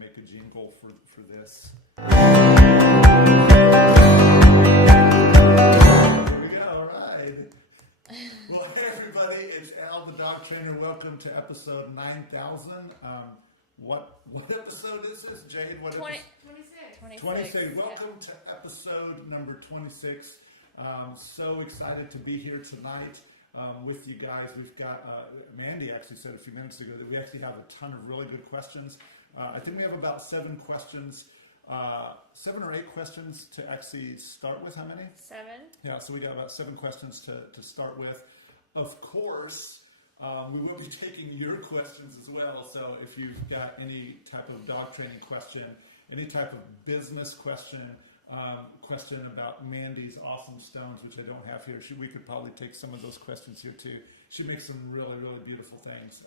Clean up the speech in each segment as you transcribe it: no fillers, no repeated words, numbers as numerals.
make a jingle for this. There we go. All right. Well, hey everybody, it's Al the dog trainer. Welcome to episode 9000. What episode is this, Jade? What 26. 26. Welcome to episode number 26. So excited to be here tonight with you guys. We've got, Mandy actually said a few minutes ago that we actually have a ton of really good questions. I think we have about 7 questions, 7 or 8 questions to actually start with. How many? 7. Yeah, so we got about 7 questions to start with. Of course, we will be taking your questions as well. So if you've got any type of dog training question, any type of business question, question about Mandy's awesome stones, which I don't have here. We could probably take some of those questions here too. She makes some really, really beautiful things.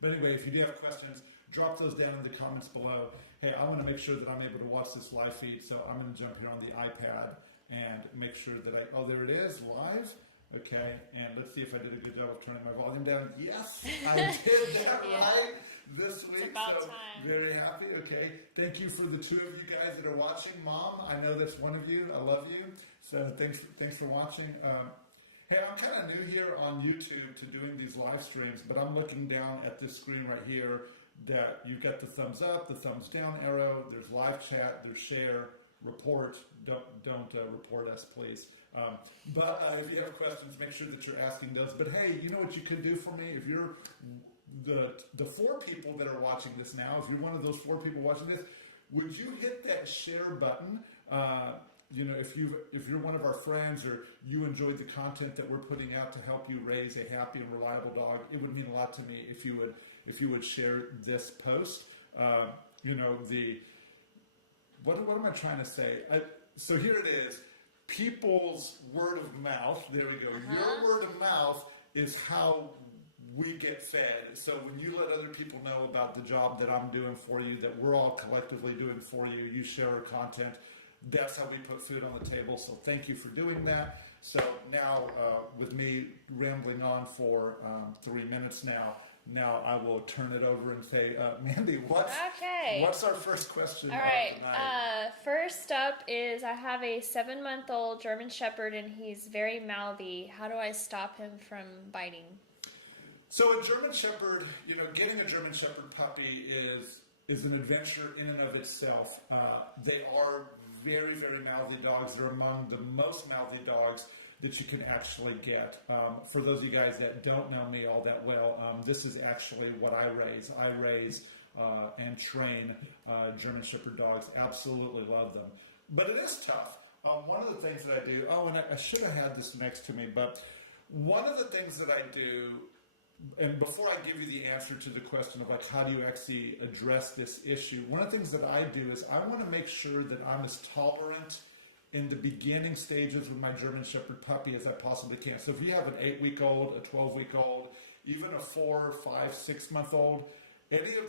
But anyway, if you do have questions, drop those down in the comments below. Hey, I want to make sure that I'm able to watch this live feed, so I'm going to jump here on the iPad and make sure that oh, there it is, live. Okay, and let's see if I did a good job of turning my volume down. Yes, I did that right this week. It's about so time. Very happy. Okay, thank you for the 2 of you guys that are watching. Mom, I know that's one of you. I love you. So thanks for watching. Hey, I'm kind of new here on YouTube to doing these live streams, but I'm looking down at this screen right here that you've got the thumbs up, the thumbs down arrow. There's live chat. There's share, report. Don't report us, please. But if you have questions, make sure that you're asking those. But hey, you know what you could do for me? If you're the 4 people that are watching this now, if you're one of those 4 people watching this, would you hit that share button? If you're one of our friends or you enjoyed the content that we're putting out to help you raise a happy and reliable dog, it would mean a lot to me if you would share this post. What am I trying to say? So here it is. People's word of mouth, there we go. Your word of mouth is how we get fed. So when you let other people know about the job that I'm doing for you, that we're all collectively doing for you, you share our content, that's how we put food on the table. So thank you for doing that. So now with me rambling on for 3 minutes now I will turn it over and say, Mandy, what's our first question? All right. First up is I have a 7-month-old German Shepherd, and he's very mouthy. How do I stop him from biting? So a German Shepherd, getting a German Shepherd puppy is an adventure in and of itself. They are very, very mouthy dogs. They're among the most mouthy dogs that you can actually get. For those of you guys that don't know me all that well, this is actually what I raise. I raise and train German Shepherd dogs. Absolutely love them. But it is tough. One of the things that I do, and I should have had this next to me, but one of the things that I do, and before I give you the answer to the question of how do you actually address this issue, one of the things that I do is I want to make sure that I'm as tolerant in the beginning stages with my German Shepherd puppy as I possibly can. So if you have an 8-week-old, a 12-week-old, even a 4, 5, 6-month-old, any of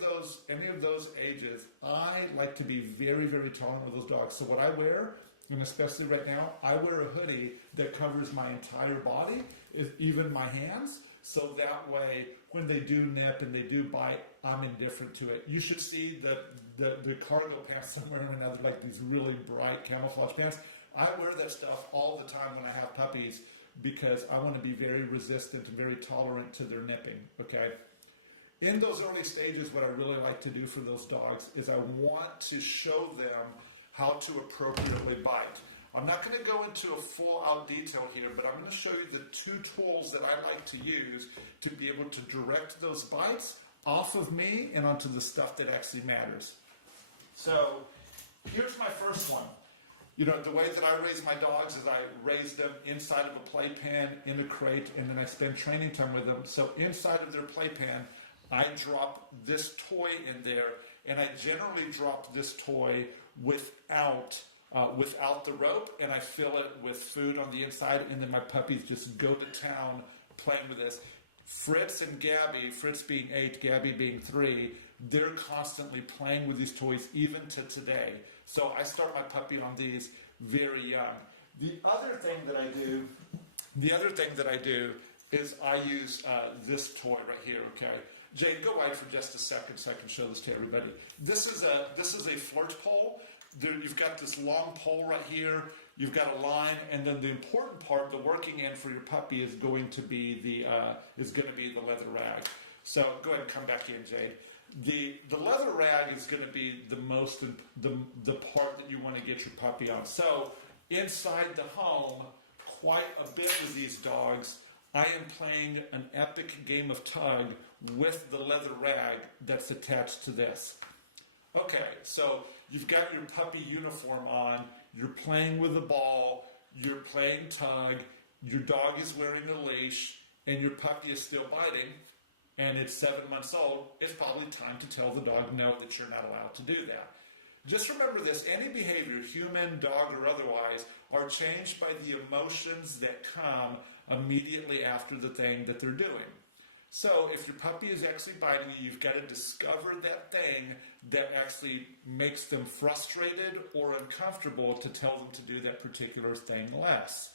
those ages, I like to be very, very tolerant with those dogs. So what I wear, and especially right now, I wear a hoodie that covers my entire body, even my hands. So that way, when they do nip and they do bite, I'm indifferent to it. You should see the cargo pants somewhere or another, like these really bright camouflage pants. I wear that stuff all the time when I have puppies because I want to be very resistant and very tolerant to their nipping, okay? In those early stages, what I really like to do for those dogs is I want to show them how to appropriately bite. I'm not going to go into a full-out detail here, but I'm going to show you the 2 tools that I like to use to be able to direct those bites off of me and onto the stuff that actually matters. So here's my first one. The way that I raise my dogs is I raise them inside of a playpen, in a crate, and then I spend training time with them. So inside of their playpen, I drop this toy in there, and I generally drop this toy without the rope, and I fill it with food on the inside, and then my puppies just go to town playing with this. Fritz and Gabby, Fritz being 8, Gabby being 3, they're constantly playing with these toys even to today. So I start my puppy on these very young. The other thing that I do is I use this toy right here, okay? Jade, go wide for just a second so I can show this to everybody. This is a flirt pole. You've got this long pole right here. You've got a line, and then the important part, the working end for your puppy, is going to be the leather rag. So go ahead and come back in, Jade. The leather rag is going to be the part that you want to get your puppy on. So inside the home, quite a bit with these dogs, I am playing an epic game of tug with the leather rag that's attached to this. Okay, so you've got your puppy uniform on, you're playing with the ball, you're playing tug, your dog is wearing a leash, and your puppy is still biting, and it's 7 months old. It's probably time to tell the dog no, that you're not allowed to do that. Just remember this, any behavior, human, dog, or otherwise, are changed by the emotions that come immediately after the thing that they're doing. So if your puppy is actually biting you, you've got to discover that thing that actually makes them frustrated or uncomfortable to tell them to do that particular thing less.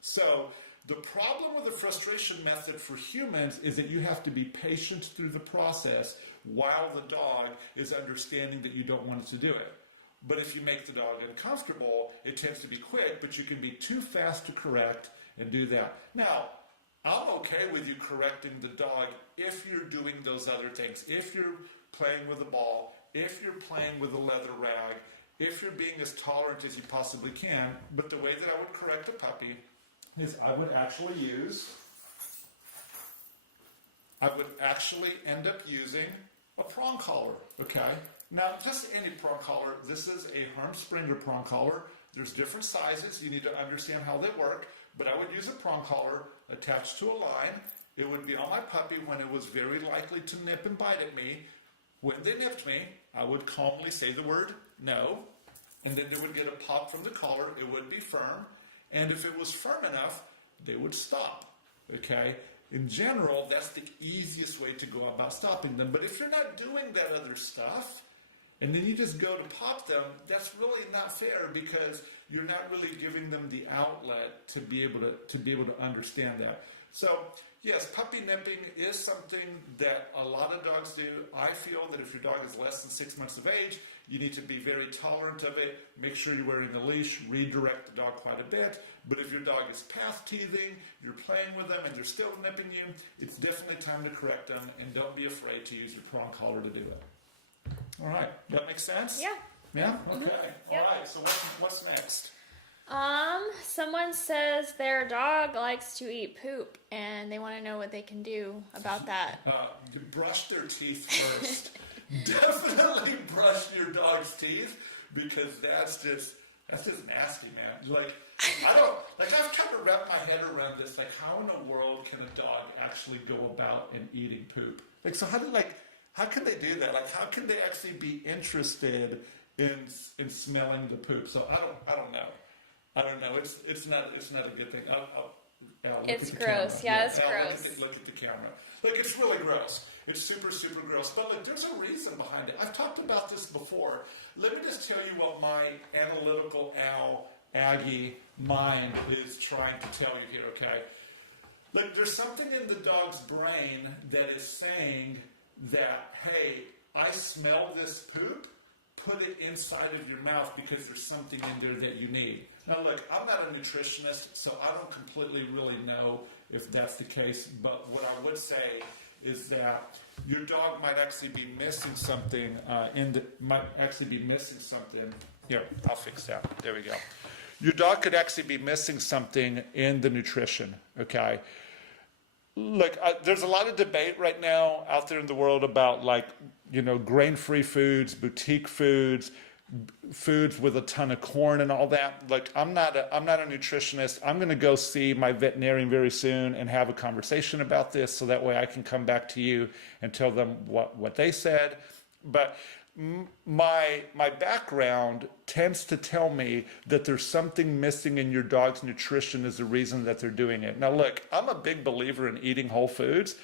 So the problem with the frustration method for humans is that you have to be patient through the process while the dog is understanding that you don't want it to do it. But if you make the dog uncomfortable, it tends to be quick, but you can be too fast to correct and do that. Now, I'm okay with you correcting the dog if you're doing those other things. If you're playing with a ball, if you're playing with a leather rag, if you're being as tolerant as you possibly can. But the way that I would correct a puppy is I would actually end up using a prong collar, okay? Now, just any prong collar. This is a Herm Springer prong collar. There's different sizes. You need to understand how they work. But I would use a prong collar attached to a line. It would be on my puppy when it was very likely to nip and bite at me. When they nipped me, I would calmly say the word no, and then they would get a pop from the collar. It would be firm, and if it was firm enough, they would stop, okay? In general, that's the easiest way to go about stopping them. But if you're not doing that other stuff, and then you just go to pop them, that's really not fair because you're not really giving them the outlet to be able to understand that. So, yes, puppy nipping is something that a lot of dogs do. I feel that if your dog is less than 6 months of age, you need to be very tolerant of it. Make sure you're wearing a leash. Redirect the dog quite a bit. But if your dog is path teething, you're playing with them, and they're still nipping you, it's definitely time to correct them, and don't be afraid to use your prong collar to do it. All right, that makes sense? Yeah. Yeah? Okay. Mm-hmm. Yep. All right, so what's next? Someone says their dog likes to eat poop, and they want to know what they can do about that. Brush their teeth first. Definitely brush your dog's teeth, because that's just nasty, man. I've kind of wrapped my head around this. Like, how in the world can a dog actually go about and eating poop? Like, so how can they do that? Like, how can they actually be interested in smelling the poop? So I don't know. I don't know. It's not a good thing. It's gross. Yeah, it's gross. Look at the camera. Like, it's really gross. It's super, super gross. But look, there's a reason behind it. I've talked about this before. Let me just tell you what my analytical Aggie mind is trying to tell you here, okay? Look, there's something in the dog's brain that is saying that, hey, I smell this poop, put it inside of your mouth because there's something in there that you need. Now look, I'm not a nutritionist, so I don't completely really know if that's the case, but what I would say is that your dog might actually be missing something, Here, I'll fix that. There we go. Your dog could actually be missing something in the nutrition, okay? Look, there's a lot of debate right now out there in the world about, like, grain-free foods, boutique foods, foods with a ton of corn and all that. Like, I'm not a nutritionist. I'm going to go see my veterinarian very soon and have a conversation about this, so that way I can come back to you and tell them what they said. But my background tends to tell me that there's something missing in your dog's nutrition as the reason that they're doing it. Now look, I'm a big believer in eating whole foods.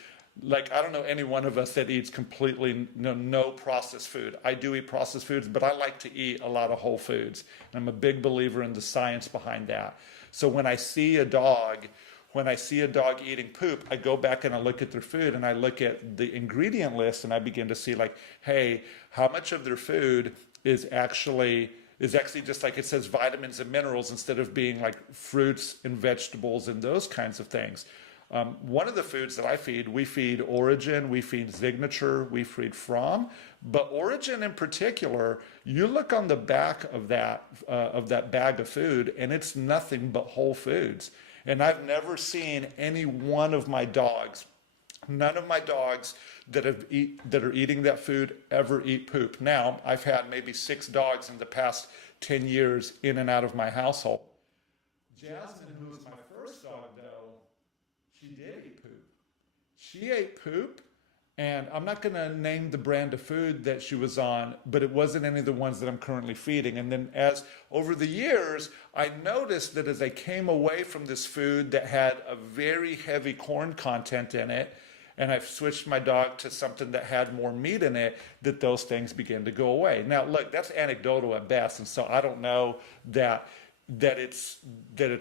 Like, I don't know any one of us that eats completely no processed food. I do eat processed foods, but I like to eat a lot of whole foods. And I'm a big believer in the science behind that. So when I see a dog when I see a dog eating poop, I go back and I look at their food and I look at the ingredient list and I begin to see like, hey, how much of their food is actually just like it says vitamins and minerals instead of being like fruits and vegetables and those kinds of things. One of the foods that I feed, we feed Origin, we feed Signature, we feed From, but Origin in particular, you look on the back of that bag of food, and it's nothing but whole foods. And I've never seen any one of my dogs, none of my dogs that are eating that food ever eat poop. Now, I've had maybe 6 dogs in the past 10 years in and out of my household. Jasmine, who was my first dog, though, she did eat poop. She ate poop, and I'm not going to name the brand of food that she was on, but it wasn't any of the ones that I'm currently feeding. And then as over the years, I noticed that as I came away from this food that had a very heavy corn content in it, and I've switched my dog to something that had more meat in it, that those things began to go away. Now, look, that's anecdotal at best, and so I don't know that it's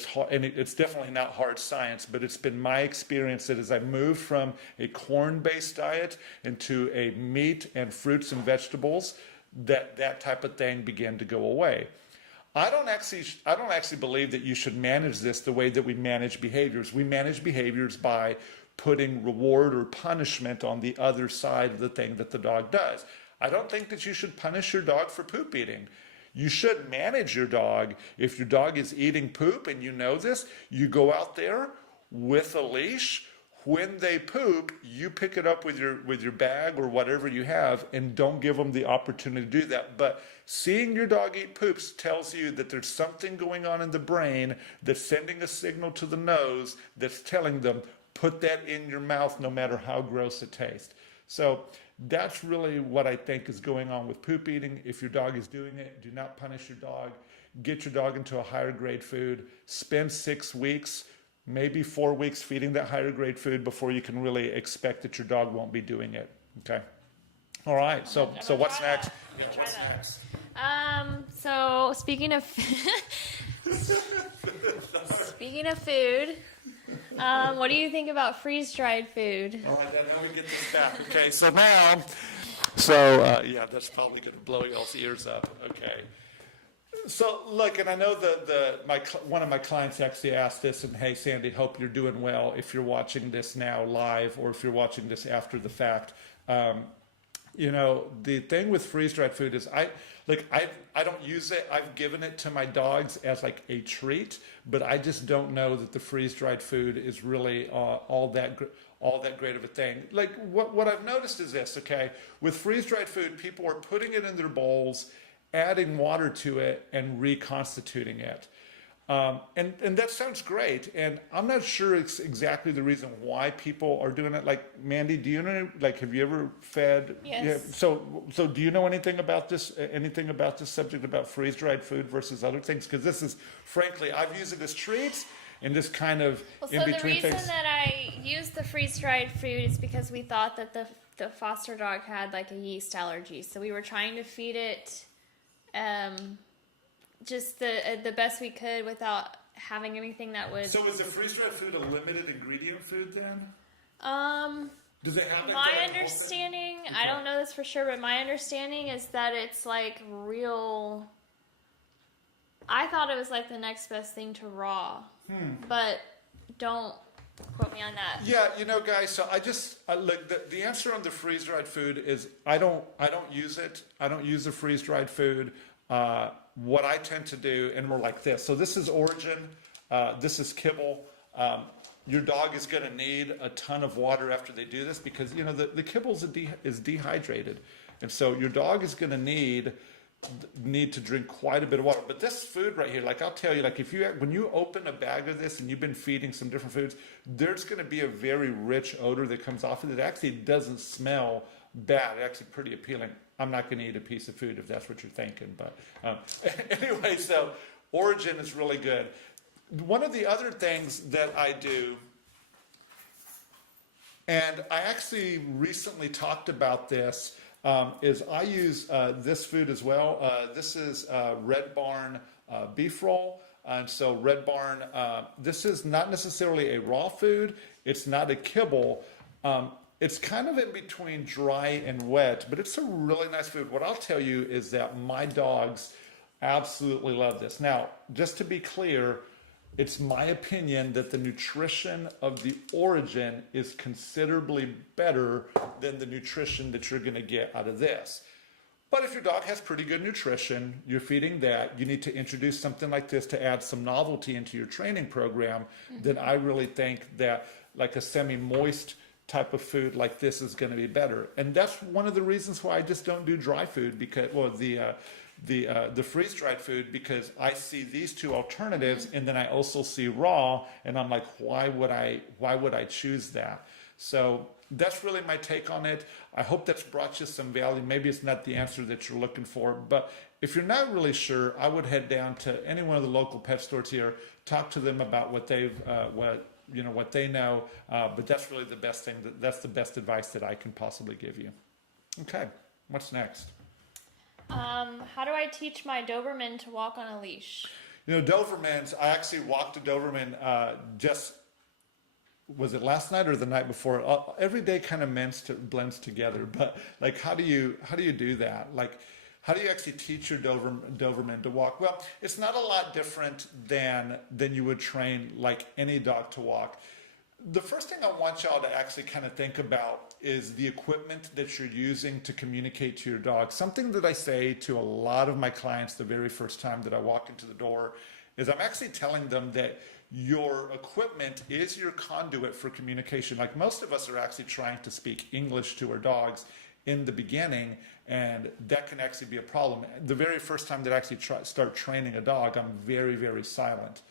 hard, and it's definitely not hard science, but it's been my experience that as I moved from a corn-based diet into a meat and fruits and vegetables, that type of thing began to go away. I don't actually believe that you should manage this the way that we manage behaviors. We manage behaviors by putting reward or punishment on the other side of the thing that the dog does. I don't think that you should punish your dog for poop eating. You should manage your dog. If your dog is eating poop and you know this, you go out there with a leash. When they poop, you pick it up with your bag or whatever you have, and don't give them the opportunity to do that. But seeing your dog eat poops tells you that there's something going on in the brain that's sending a signal to the nose that's telling them, put that in your mouth no matter how gross it tastes. So that's really what I think is going on with poop eating. If your dog is doing it, do not punish your dog. Get your dog into a higher grade food. Spend 6 weeks, maybe 4 weeks feeding that higher grade food before you can really expect that your dog won't be doing it. Okay. All right. So what's next? Yeah, what's next? So speaking of food, what do you think about freeze-dried food? All right, then now we get this back. Okay, yeah, that's probably going to blow y'all's ears up. Okay. So look, and I know one of my clients actually asked this, and hey, Sandy, hope you're doing well. If you're watching this now live, or if you're watching this after the fact, the thing with freeze-dried food is I don't use it. I've given it to my dogs as like a treat, but I just don't know that the freeze-dried food is really all that great of a thing. Like what I've noticed is this, okay? With freeze-dried food, people are putting it in their bowls, adding water to it, and reconstituting it. And that sounds great, and I'm not sure it's exactly the reason why people are doing it. Like, Mandy, do you know? Like, have you ever fed? Yes. Yeah, so do you know anything about this? Anything about this subject about freeze-dried food versus other things? Because this is, frankly, I've used it as treats and just kind of in between things. So the reason that I used the freeze-dried food is because we thought that the foster dog had like a yeast allergy, so we were trying to feed it. Just the best we could without having anything that would. So is the freeze-dried food a limited ingredient food then? Does it have that? My understanding, okay. I don't know this for sure, but my understanding is that it's like real. I thought it was like the next best thing to raw, but don't quote me on that. Yeah, guys. So look. The answer on the freeze-dried food is I don't use it. I don't use the freeze-dried food. What I tend to do, and we're like this. So this is Origin. This is kibble. Your dog is going to need a ton of water after they do this because the kibble is dehydrated, and so your dog is going to need to drink quite a bit of water. But this food right here, like I'll tell you, like when you open a bag of this and you've been feeding some different foods, there's going to be a very rich odor that comes off of it. It actually doesn't smell bad. It's actually pretty appealing. I'm not going to eat a piece of food if that's what you're thinking. But anyway, so Origin is really good. One of the other things that I do, and I actually recently talked about this, is I use this food as well. This is Red Barn beef roll. And so Red Barn, this is not necessarily a raw food. It's not a kibble. It's kind of in between dry and wet, but it's a really nice food. What I'll tell you is that my dogs absolutely love this. Now, just to be clear, it's my opinion that the nutrition of the Origin is considerably better than the nutrition that you're going to get out of this. But if your dog has pretty good nutrition, you're feeding that, you need to introduce something like this to add some novelty into your training program, then I really think that like a semi-moist type of food like this is going to be better. And that's one of the reasons why I just don't do dry food, because, well, the freeze-dried food, because I see these two alternatives and then I also see raw, and I'm like, why would I choose that? So that's really my take on it. I hope that's brought you some value. Maybe it's not the answer that you're looking for, but if you're not really sure, I would head down to any one of the local pet stores here, talk to them about what they've what they know, but that's really the best thing. That's the best advice that I can possibly give you. Okay, what's next? How do I teach my Doberman to walk on a leash? Dobermans, I actually walked a Doberman was it last night or the night before? Every day kind of blends together, but like, how do you do that? Like, how do you actually teach your Doberman to walk? Well, it's not a lot different than you would train like any dog to walk. The first thing I want y'all to actually kind of think about is the equipment that you're using to communicate to your dog. Something that I say to a lot of my clients the very first time that I walk into the door is I'm actually telling them that your equipment is your conduit for communication. Like, most of us are actually trying to speak English to our dogs in the beginning, and that can actually be a problem. The very first time that I actually start training a dog, I'm very, very silent.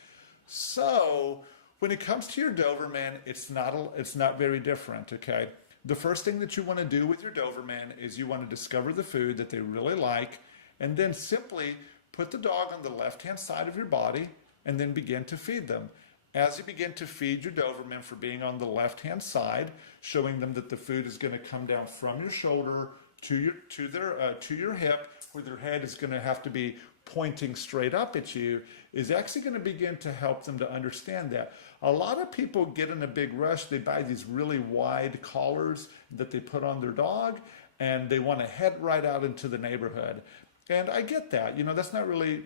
So when it comes to your Doberman, it's not very different, okay? The first thing that you want to do with your Doberman is you want to discover the food that they really like, and then simply put the dog on the left-hand side of your body and then begin to feed them. As you begin to feed your Doberman for being on the left-hand side, showing them that the food is going to come down from your shoulder to your hip, where their head is going to have to be pointing straight up at you, is actually going to begin to help them to understand that. A lot of people get in a big rush. They buy these really wide collars that they put on their dog, and they want to head right out into the neighborhood. And I get that. That's not really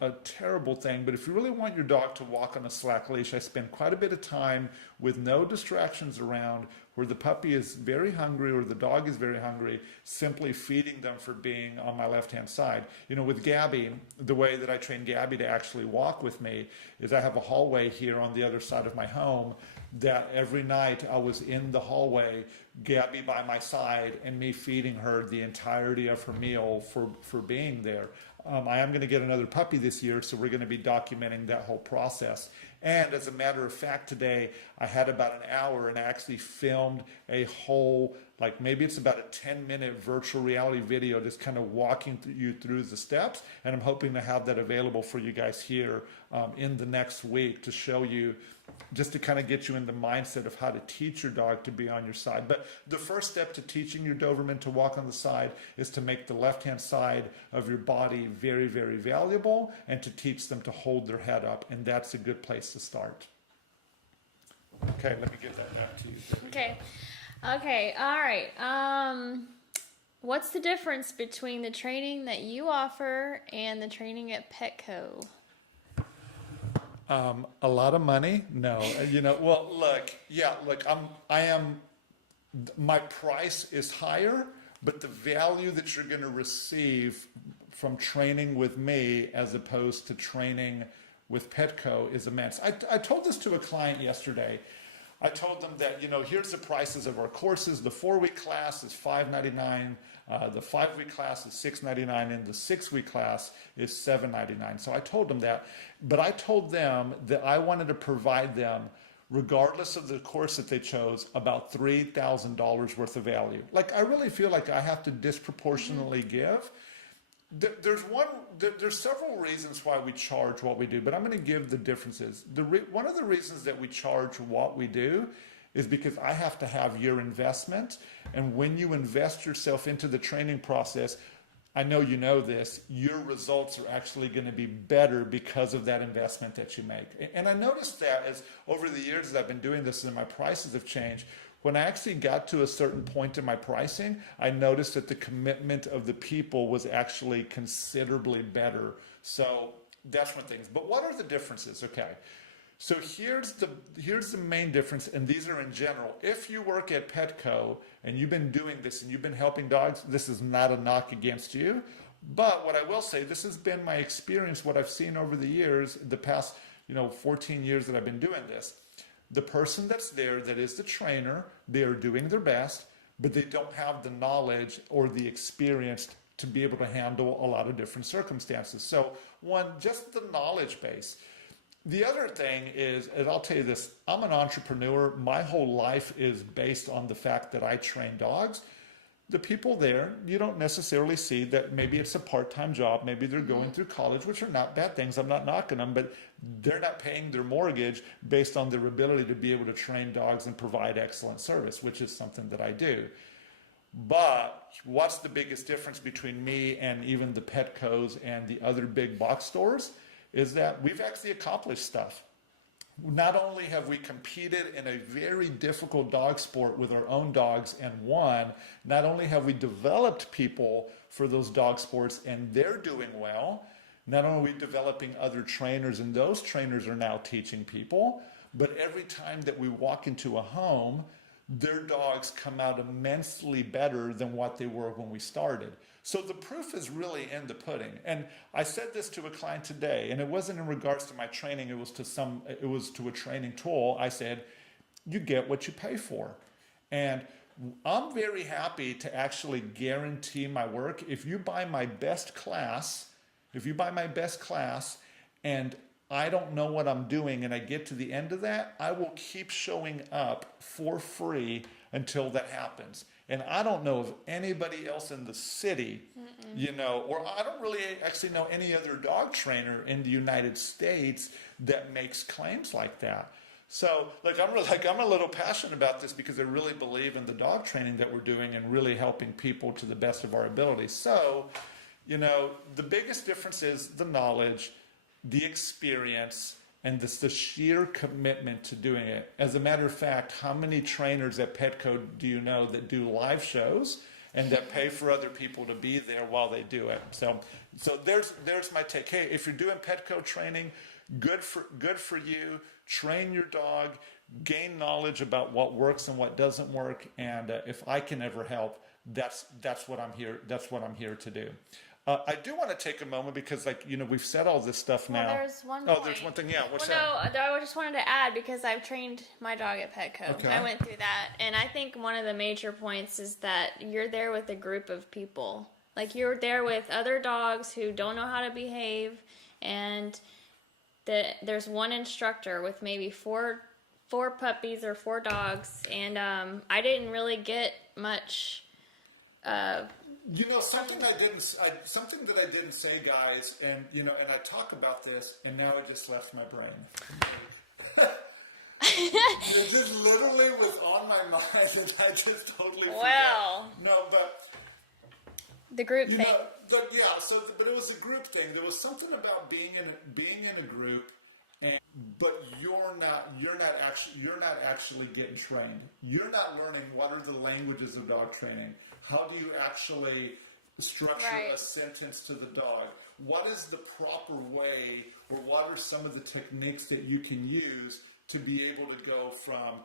a terrible thing, but if you really want your dog to walk on a slack leash, I spend quite a bit of time with no distractions around, where the puppy is very hungry or the dog is very hungry, simply feeding them for being on my left-hand side. With Gabby, the way that I train Gabby to actually walk with me is I have a hallway here on the other side of my home that every night I was in the hallway, Gabby by my side, and me feeding her the entirety of her meal for being there. I am going to get another puppy this year, so we're going to be documenting that whole process. And as a matter of fact, today I had about an hour, and I actually filmed a whole, like, maybe it's about a 10-minute virtual reality video just kind of walking you through the steps. And I'm hoping to have that available for you guys here in the next week to show you, just to kind of get you in the mindset of how to teach your dog to be on your side. But the first step to teaching your Doberman to walk on the side is to make the left-hand side of your body very, very valuable, and to teach them to hold their head up. And that's a good place to start. Okay, let me get that back to you. Okay, all right. What's the difference between the training that you offer and the training at Petco? A lot of money? No. Well, look, my price is higher, but the value that you're going to receive from training with me as opposed to training with Petco is immense. I told this to a client yesterday. I told them that, here's the prices of our courses. The 4-week class is $5.99. The 5-week class is $6.99, and the 6-week class is $7.99. So I told them that, but I told them that I wanted to provide them, regardless of the course that they chose, about $3,000 worth of value. Like, I really feel like I have to disproportionately give. There's several reasons why we charge what we do, but I'm going to give the differences. One of the reasons that we charge what we do is because I have to have your investment. And when you invest yourself into the training process, I know you know this, your results are actually going to be better because of that investment that you make. And I noticed that as over the years that I've been doing this and my prices have changed, when I actually got to a certain point in my pricing, I noticed that the commitment of the people was actually considerably better. So that's one thing. But what are the differences? Okay. So here's the main difference, and these are in general. If you work at Petco and you've been doing this and you've been helping dogs, this is not a knock against you. But what I will say, this has been my experience, what I've seen over the years, the past 14 years that I've been doing this. The person that's there, that is the trainer, they are doing their best, but they don't have the knowledge or the experience to be able to handle a lot of different circumstances. So one, just the knowledge base. The other thing is, and I'll tell you this, I'm an entrepreneur. My whole life is based on the fact that I train dogs. The people there, you don't necessarily see that maybe it's a part-time job. Maybe they're going through college, which are not bad things. I'm not knocking them, but they're not paying their mortgage based on their ability to be able to train dogs and provide excellent service, which is something that I do. But what's the biggest difference between me and even the Petcos and the other big box stores? Is that we've actually accomplished stuff. Not only have we competed in a very difficult dog sport with our own dogs and won, not only have we developed people for those dog sports and they're doing well, not only are we developing other trainers and those trainers are now teaching people, but every time that we walk into a home, their dogs come out immensely better than what they were when we started. So the proof is really in the pudding. And I said this to a client today, and it wasn't in regards to my training, it was to a training tool. I said, you get what you pay for. And I'm very happy to actually guarantee my work. If you buy my best class, and I don't know what I'm doing and I get to the end of that, I will keep showing up for free until that happens. And I don't know of anybody else in the city, or I don't really actually know any other dog trainer in the United States that makes claims like that. So, I'm a little passionate about this because I really believe in the dog training that we're doing and really helping people to the best of our ability. So, the biggest difference is the knowledge, the experience, and the sheer commitment to doing it. As a matter of fact, how many trainers at Petco do you know that do live shows and that pay for other people to be there while they do it? So there's my take. Hey, if you're doing Petco training, good for you. Train your dog, gain knowledge about what works and what doesn't work, and if I can ever help, that's what I'm here. That's what I'm here to do. I do want to take a moment because, we've said all this stuff now. There's one point. Oh, there's one thing. Yeah, what's that? No, I just wanted to add because I've trained my dog at Petco. Okay. I went through that, and I think one of the major points is that you're there with a group of people. Like, you're there with other dogs who don't know how to behave, and there's one instructor with maybe four puppies or 4 dogs, and I didn't really get much. Something that I didn't say, guys, and and I talk about this, and now it just left my brain. It just literally was on my mind, and I just totally forgot. But the group thing. But it was a group thing. There was something about being in a group, but you're not actually getting trained. You're not learning what are the languages of dog training. How do you actually structure a sentence to the dog? What is the proper way, or what are some of the techniques that you can use to be able to go from,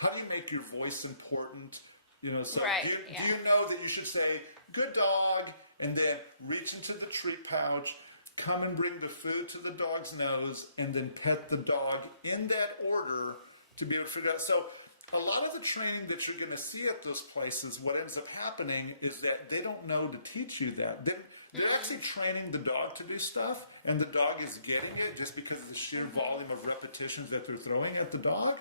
how do you make your voice important? Do you know that you should say, good dog, and then reach into the treat pouch, come and bring the food to the dog's nose, and then pet the dog in that order to be able to figure out. So a lot of the training that you're going to see at those places, what ends up happening is that they don't know to teach you that. They're actually training the dog to do stuff, and the dog is getting it just because of the sheer volume of repetitions that they're throwing at the dog.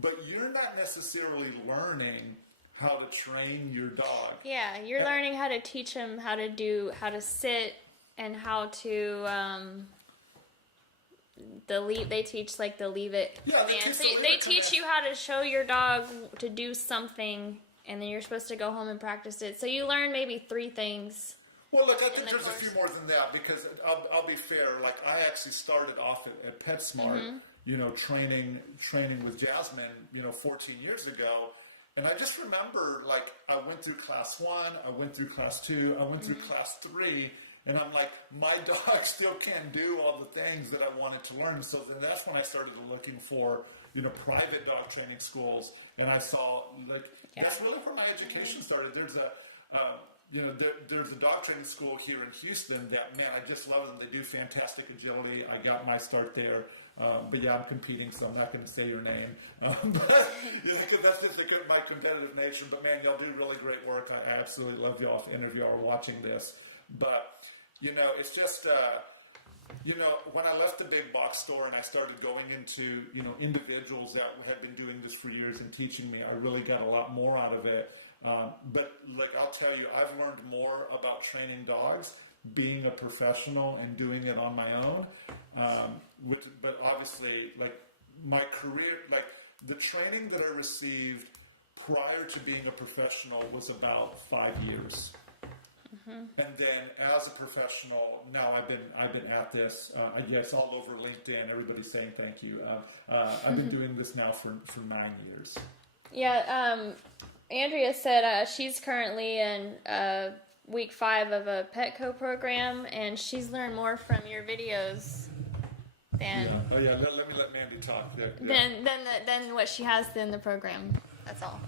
But you're not necessarily learning how to train your dog. Yeah, you're learning how to teach him how to sit and how to they teach the leave it command. They teach you how to show your dog to do something, and then you're supposed to go home and practice it. So you learn maybe 3 things Well, look, I in think the there's course? a few more than that because I'll be fair. Like I actually started off at PetSmart, you know, training with Jasmine, you know, 14 years ago. And I just remember, like, I went through class 1, I went through class 2, I went through class 3, and I'm like, my dog still can't do all the things that I wanted to learn. So then that's when I started looking for, you know, private dog training schools. And I saw, like, that's really where my education started. There's a, you know, there's a dog training school here in Houston that, man, I just love them. They do fantastic agility. I got my start there. But yeah, I'm competing, so I'm not going to say your name. But yeah, that's just my competitive nature. But man, y'all do really great work. I absolutely love y'all. If any of y'all are watching this, but you know, it's just you know, when I left the big box store and I started going into, you know, individuals that had been doing this for years and teaching me, I really got a lot more out of it. But like I'll tell you, I've learned more about training dogs being a professional and doing it on my own. But obviously, like my career, like the training that I received prior to being a professional was about 5 years. And then as a professional, now I've been at this, I guess all over LinkedIn, everybody's saying thank you. I've been doing this now for 9 years. Yeah, Andrea said she's currently in week 5 of a Petco program, and she's learned more from your videos than Let me let Mandy talk. than what she has in the program. That's all.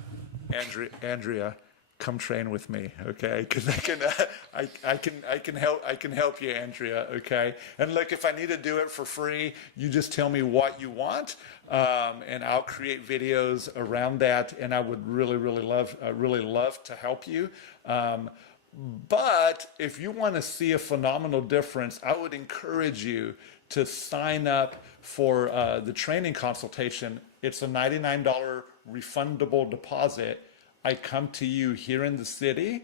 Andrea, come train with me, okay? Because I can help you, Andrea, okay? And look, if I need to do it for free, you just tell me what you want, and I'll create videos around that. And I would really love to help you. But if you want to see a phenomenal difference, I would encourage you to sign up for the training consultation. It's a $99 refundable deposit. I come to you here in the city.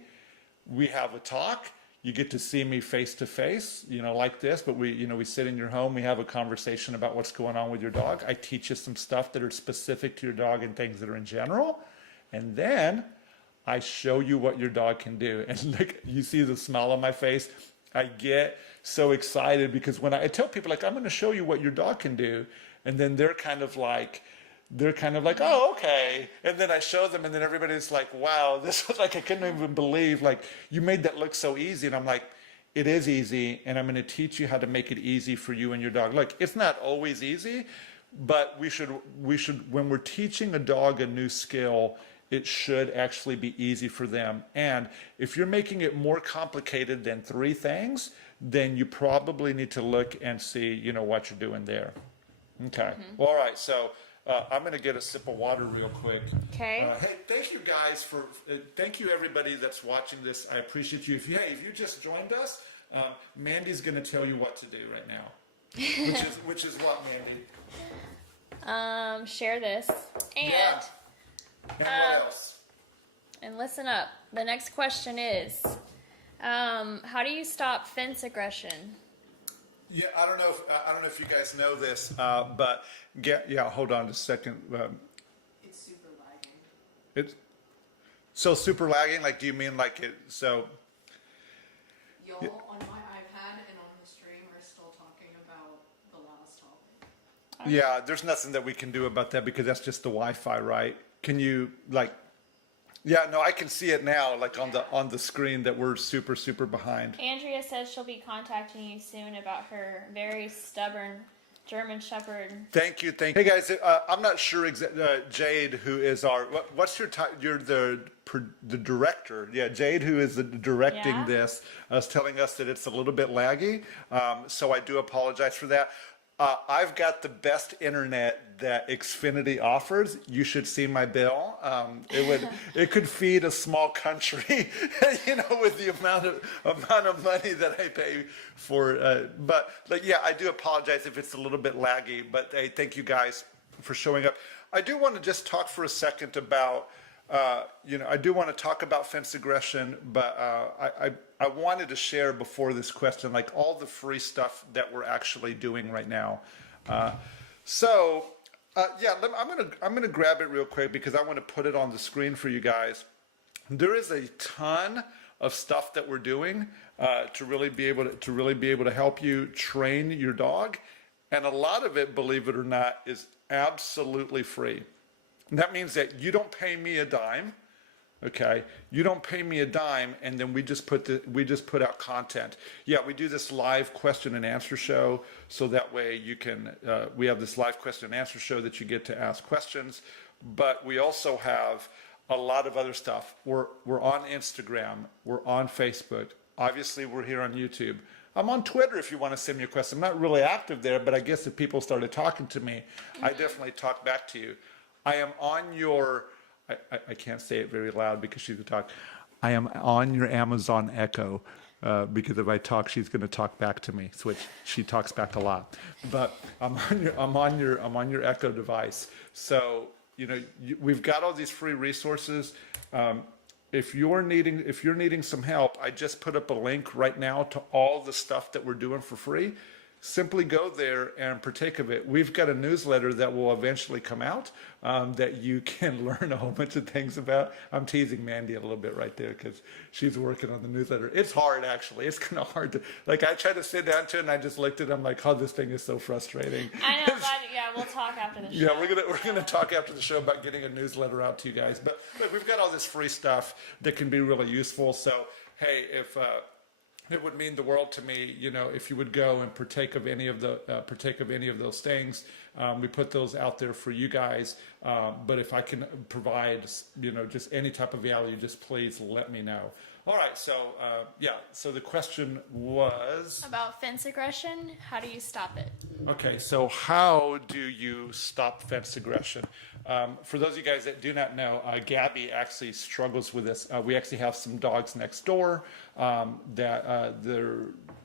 We have a talk. You get to see me face to face, you know, like this, but we sit in your home. We have a conversation about what's going on with your dog. I teach you some stuff that are specific to your dog and things that are in general. And then I show you what your dog can do. And look, you see the smile on my face. I get so excited because when I tell people, like, I'm going to show you what your dog can do. And then they're kind of like, oh, okay. And then I show them, and then everybody's like, wow, this was like, I couldn't even believe, like, you made that look so easy. And I'm like, it is easy, and I'm going to teach you how to make it easy for you and your dog. Look, it's not always easy, but we should, when we're teaching a dog a new skill, it should actually be easy for them. And if you're making it more complicated than 3 things, then you probably need to look and see, you know, what you're doing there. Okay. Well, all right. So I'm going to get a sip of water real quick. Okay. Hey, thank you guys for, thank you everybody that's watching this. I appreciate you. If you just joined us, Mandy's going to tell you what to do right now. which is what, Mandy? Share this. And And what else? And listen up. The next question is, how do you stop fence aggression? Yeah, I don't know if you guys know this, but hold on just a second. It's super lagging. It's so super lagging. Like, do you mean like it? So Y'all on my iPad and on the stream are still talking about the last topic. yeah, there's nothing that we can do about that because that's just the Wi-Fi, right? Can you like? Yeah, no, I can see it now, like on the screen that we're super behind. Andrea says she'll be contacting you soon about her very stubborn German Shepherd. Thank you. Hey guys, I'm not sure Jade, who is our what's your title? You're the director. Yeah, Jade, who is directing this, is telling us that it's a little bit laggy. So I do apologize for that. I've got the best internet that Xfinity offers. You should see my bill. It could feed a small country, you know, with the amount of money that I pay for. But like, yeah, I do apologize if it's a little bit laggy. But hey, thank you guys for showing up. I do want to just talk for a second about. I do want to talk about fence aggression, but I wanted to share before this question, like all the free stuff that we're actually doing right now. I'm gonna grab it real quick because I want to put it on the screen for you guys. There is a ton of stuff that we're doing to really be able to help you train your dog. And a lot of it, believe it or not, is absolutely free. And that means that you don't pay me a dime. Okay, you don't pay me a dime, and then we just put out content. Yeah, we do this live question and answer show, so that way you can. We have this live question and answer show that you get to ask questions, but we also have a lot of other stuff. We're on Instagram, we're on Facebook. Obviously, we're here on YouTube. I'm on Twitter if you want to send me a question. I'm not really active there, but I guess if people started talking to me, I definitely talk back to you. I am on your. I can't say it very loud because she's going to talk. I am on your Amazon Echo because if I talk, she's going to talk back to me. Which she talks back a lot. But I'm on your Echo device. So we've got all these free resources. If you're needing some help, I just put up a link right now to all the stuff that we're doing for free. Simply go there and partake of it. We've got a newsletter that will eventually come out that you can learn a whole bunch of things about. I'm teasing Mandy a little bit right there because she's working on the newsletter. It's hard, actually. It's kind of hard to, I tried to sit down to it and I just looked at it. I'm like, oh, this thing is so frustrating. I know, but yeah, we'll talk after the show. Yeah, we're gonna talk after the show about getting a newsletter out to you guys. But look, we've got all this free stuff that can be really useful. So, hey, if it would mean the world to me, if you would go and partake of any of those things. We put those out there for you guys. But if I can provide, just any type of value, just please let me know. All right. So, So the question was about fence aggression. How do you stop it? Okay. So how do you stop fence aggression? For those of you guys that do not know, Gabby actually struggles with this. We actually have some dogs next door that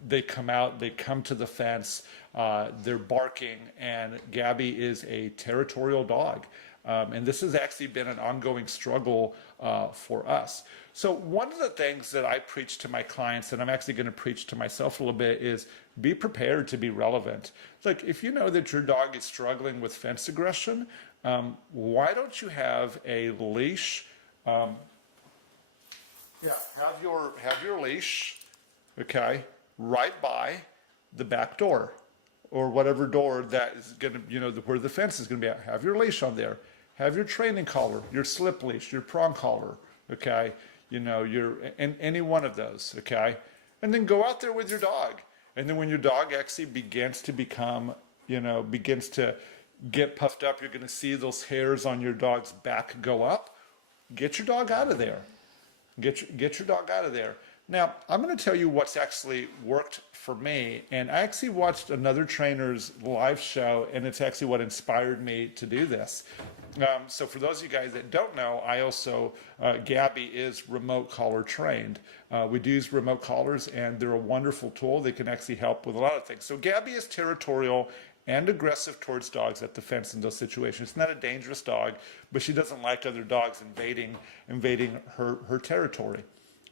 they come to the fence, they're barking, and Gabby is a territorial dog. And this has actually been an ongoing struggle for us. So one of the things that I preach to my clients, and I'm actually going to preach to myself a little bit, is be prepared to be relevant. Like, if you know that your dog is struggling with fence aggression, why don't you have a leash? Have your leash, okay, right by the back door, or whatever door that is going to, where the fence is going to be at. Have your leash on there. Have your training collar, your slip leash, your prong collar, okay. Any one of those, okay, and then go out there with your dog. And then when your dog actually begins to become, begins to get puffed up, you're going to see those hairs on your dog's back go up. Get your dog out of there. Get your dog out of there. Now, I'm going to tell you what's actually worked for me. And I actually watched another trainer's live show, and it's actually what inspired me to do this. So for those of you guys that don't know, I also, Gabby is remote collar trained. We do use remote collars, and they're a wonderful tool. They can actually help with a lot of things. So Gabby is territorial and aggressive towards dogs at the fence in those situations. It's not a dangerous dog, but she doesn't like other dogs invading her territory.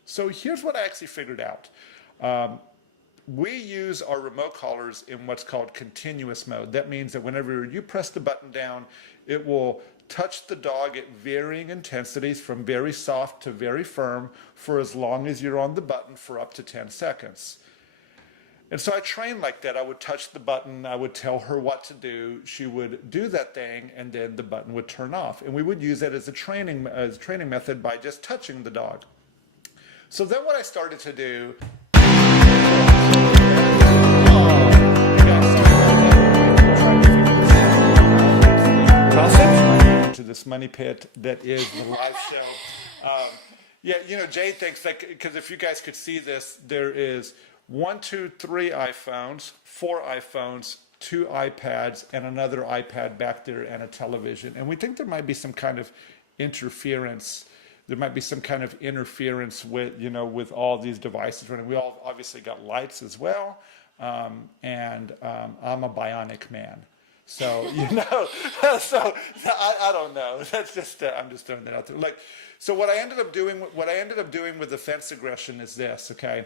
So here's what I actually figured out. We use our remote collars in what's called continuous mode. That means that whenever you press the button down, it will touch the dog at varying intensities from very soft to very firm for as long as you're on the button for up to 10 seconds. And so I trained like that. I would touch the button, I would tell her what to do, she would do that thing, and then the button would turn off. And we would use that as a training method by just touching the dog. So then what I started to do, to this money pit that is the live show. Jay thinks, because if you guys could see this, there is 1, 2, 3 iPhones, 4 iPhones, 2 iPads, and another iPad back there, and a television. And we think there might be some kind of interference. There might be some kind of interference with all these devices running. We all obviously got lights as well, and I'm a bionic man. So so I don't know. That's just I'm just throwing that out there. So what I ended up doing with the fence aggression is this. Okay,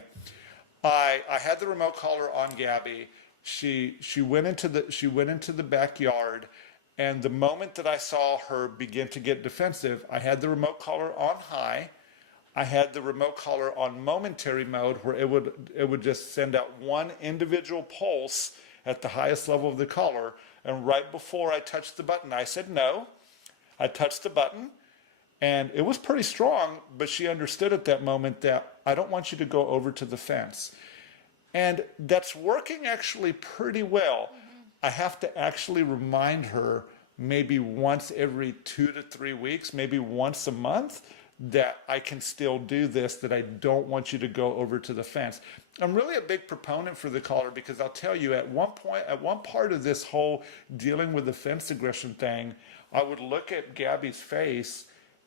I had the remote collar on Gabby. She went into the backyard. And the moment that I saw her begin to get defensive, I had the remote collar on high. I had the remote collar on momentary mode where it would just send out one individual pulse at the highest level of the collar. And right before I touched the button, I said no. I touched the button, and it was pretty strong, but she understood at that moment that I don't want you to go over to the fence. And that's working actually pretty well. I have to actually remind her maybe once every 2 to 3 weeks, maybe once a month, that I can still do this, that I don't want you to go over to the fence. I'm really a big proponent for the collar because I'll tell you, at one part of this whole dealing with the fence aggression thing, I would look at Gabby's face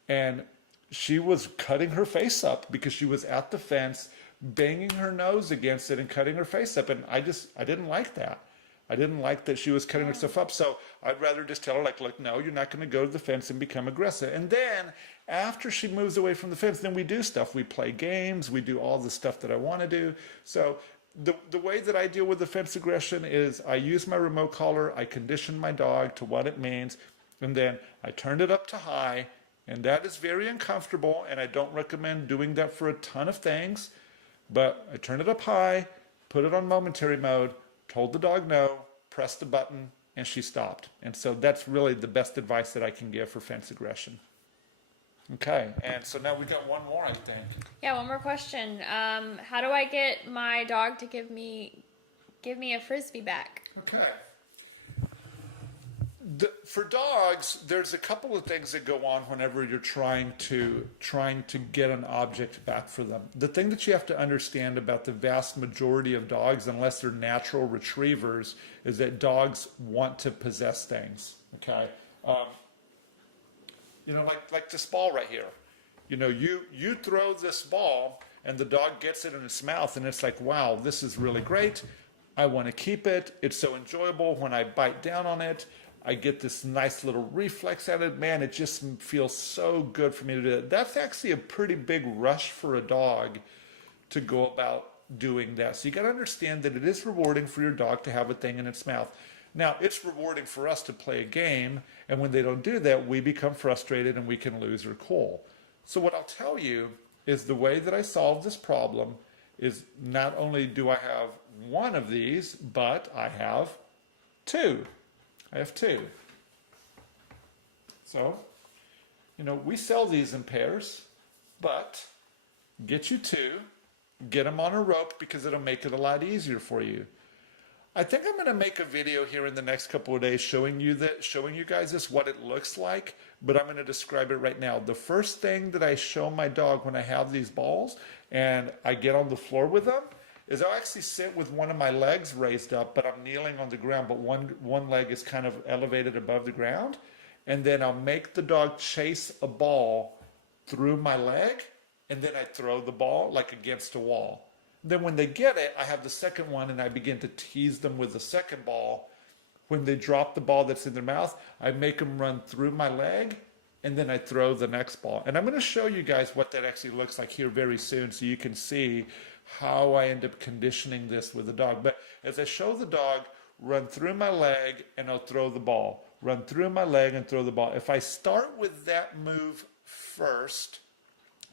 and she was cutting her face up because she was at the fence, banging her nose against it and cutting her face up. And I didn't like that. I didn't like that she was cutting herself up. So I'd rather just tell her, like, look, no, you're not going to go to the fence and become aggressive. And then after she moves away from the fence, then we do stuff. We play games. We do all the stuff that I want to do. So the way that I deal with the fence aggression is I use my remote collar. I condition my dog to what it means. And then I turn it up to high. And that is very uncomfortable. And I don't recommend doing that for a ton of things. But I turn it up high, put it on momentary mode, told the dog no, pressed the button, and she stopped. And so that's really the best advice that I can give for fence aggression. Okay, and so now we got one more, I think. Yeah, one more question. How do I get my dog to give me a frisbee back? Okay. For dogs, there's a couple of things that go on whenever you're trying to get an object back for them. The thing that you have to understand about the vast majority of dogs, unless they're natural retrievers, is that dogs want to possess things. Okay, like this ball right here. You throw this ball and the dog gets it in its mouth, and it's like, wow, this is really great. I want to keep it. It's so enjoyable when I bite down on it. I get this nice little reflex out of it. Man, it just feels so good for me to do it. That's actually a pretty big rush for a dog to go about doing that. So you got to understand that it is rewarding for your dog to have a thing in its mouth. Now, it's rewarding for us to play a game, and when they don't do that, we become frustrated and we can lose our cool. So what I'll tell you is the way that I solve this problem is not only do I have one of these, but I have two. I have two. So, we sell these in pairs, but get you two, get them on a rope because it'll make it a lot easier for you. I think I'm going to make a video here in the next couple of days showing you guys this, what it looks like, but I'm going to describe it right now. The first thing that I show my dog when I have these balls and I get on the floor with them is I'll actually sit with one of my legs raised up, but I'm kneeling on the ground, but one leg is kind of elevated above the ground. And then I'll make the dog chase a ball through my leg, and then I throw the ball like against a wall. Then when they get it, I have the second one, and I begin to tease them with the second ball. When they drop the ball that's in their mouth, I make them run through my leg, and then I throw the next ball. And I'm going to show you guys what that actually looks like here very soon so you can see how I end up conditioning this with the dog. But as I show the dog, run through my leg and I'll throw the ball. Run through my leg and throw the ball. If I start with that move first,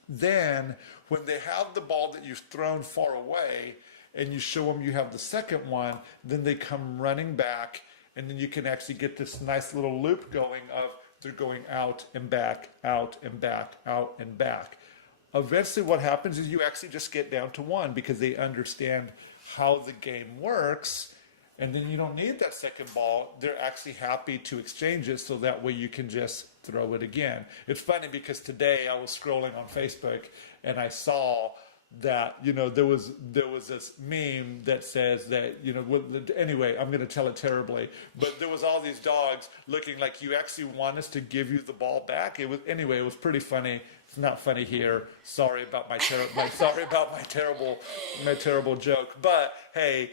then when they have the ball that you've thrown far away and you show them you have the second one, then they come running back, and then you can actually get this nice little loop going of they're going out and back, out and back, out and back. Eventually what happens is you actually just get down to one because they understand how the game works, and then you don't need that second ball. They're actually happy to exchange it so that way you can just throw it again. It's funny because today I was scrolling on Facebook and I saw that, there was this meme that says that, anyway, I'm going to tell it terribly, but there was all these dogs looking like you actually want us to give you the ball back. It was pretty funny. It's not funny here. Sorry about my terrible joke. But hey,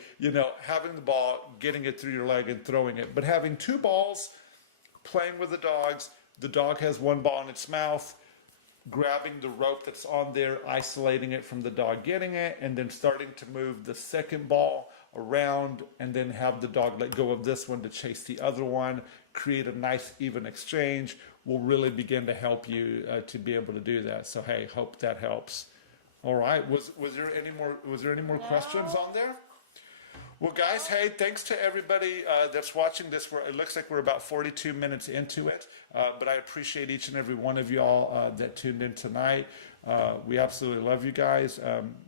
having the ball, getting it through your leg and throwing it, but having two balls, playing with the dog has one ball in its mouth, grabbing the rope that's on there, isolating it from the dog getting it, and then starting to move the second ball around, and then have the dog let go of this one to chase the other one, create a nice even exchange, will really begin to help you to be able to do that. So hey, hope that helps. All right, was there any more questions on there? Well, guys, hey, thanks to everybody that's watching this. It looks like we're about 42 minutes into it, but I appreciate each and every one of y'all that tuned in tonight. We absolutely love you guys.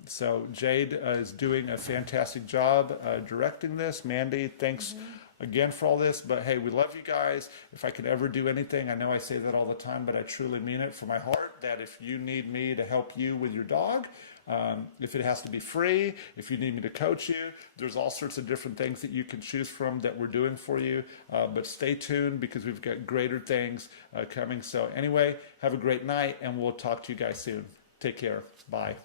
So Jade is doing a fantastic job directing this. Mandy, thanks again for all this. But hey, we love you guys. If I could ever do anything, I know I say that all the time, but I truly mean it from my heart, that if you need me to help you with your dog, if it has to be free, if you need me to coach you, there's all sorts of different things that you can choose from that we're doing for you. But stay tuned, because we've got greater things coming. So anyway, have a great night, and we'll talk to you guys soon. Take care. Bye.